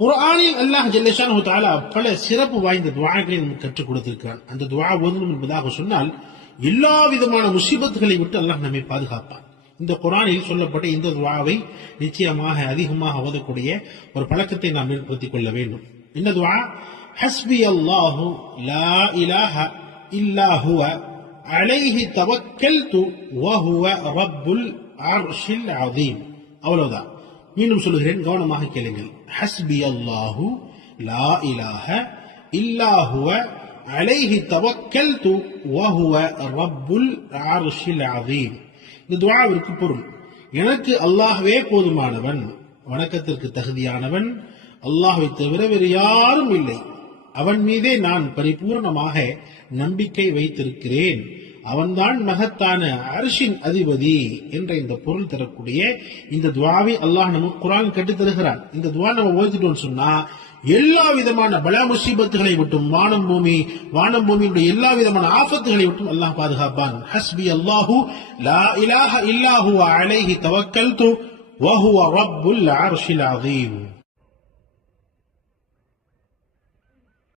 குர்ஆனில் அல்லாஹ் ஜல்ல ஷானஹு தஆலா பல சிறப்பு வாய்ந்த துஆக்களை நமக்கு கற்றுக் கொடுத்திருக்கிறான். அந்த துஆ ஓதணும் என்பதாக சொன்னால் எல்லா விதமான முசீபத்துகளை விட்டு அல்லாஹ் நம்மை பாதுகாப்பான். இந்த குர்ஆனில் சொல்லப்பட்ட இந்த துஆவை நிச்சயமாக அதிகமாக ஓதக்கூடிய ஒரு பழக்கத்தை நாம் ஏற்படுத்திக் கொள்ள வேண்டும். இந்த துஆ ஹஸ்பி அல்லாஹு லா இலாஹ இல்லா ஹுவ அலைஹி தவக்கல்து வஹுவ ரப்புல் அர்ஷில் அஸீம். அவ்வளவுதான். மீண்டும் சொல்லுகிறேன், கவனமாக கேளுங்கள். ஹஸ்பி அல்லாஹு லா இலாஹ இல்லா ஹுவ அலைஹி தவக்கல்து வஹுவ ரப்புல் அர்ஷில் அஸீம். இந்த துஆவிற்கு பொருள், எனக்கு அல்லாஹ்வே போதுமானவன், வணக்கத்திற்கு தகுதியானவன், அல்லாஹ்வை தவிர வேறு யாரும் இல்லை, அவன் மீதே நான் பரிபூர்ணமாக நம்பிக்கை வைத்திருக்கிறேன், அவன்தான் மகத்தான அர்ஷின் அதிபதி என்ற இந்த பொருள் தரக்கூடிய இந்த துஆவை அல்லாஹ் நமக்கு குர்ஆன் கற்றுத் தருகிறான். இந்த துஆ நம்ம ஓதிட்டோம்னு சொன்னா எல்லா விதமான பலா முசீபத்துகளை விட்டும், வானம் பூமியுடைய எல்லா விதமான ஆபத்துகளை விட்டும் அல்லாஹ் பாதுகாப்பான். ஹஸ்பி அல்லாஹு லா இலாஹ இல்லா ஹுவ அலைஹி தவக்கல்து வஹுவ ரப்புல் அர்ஷில் அஸீம்.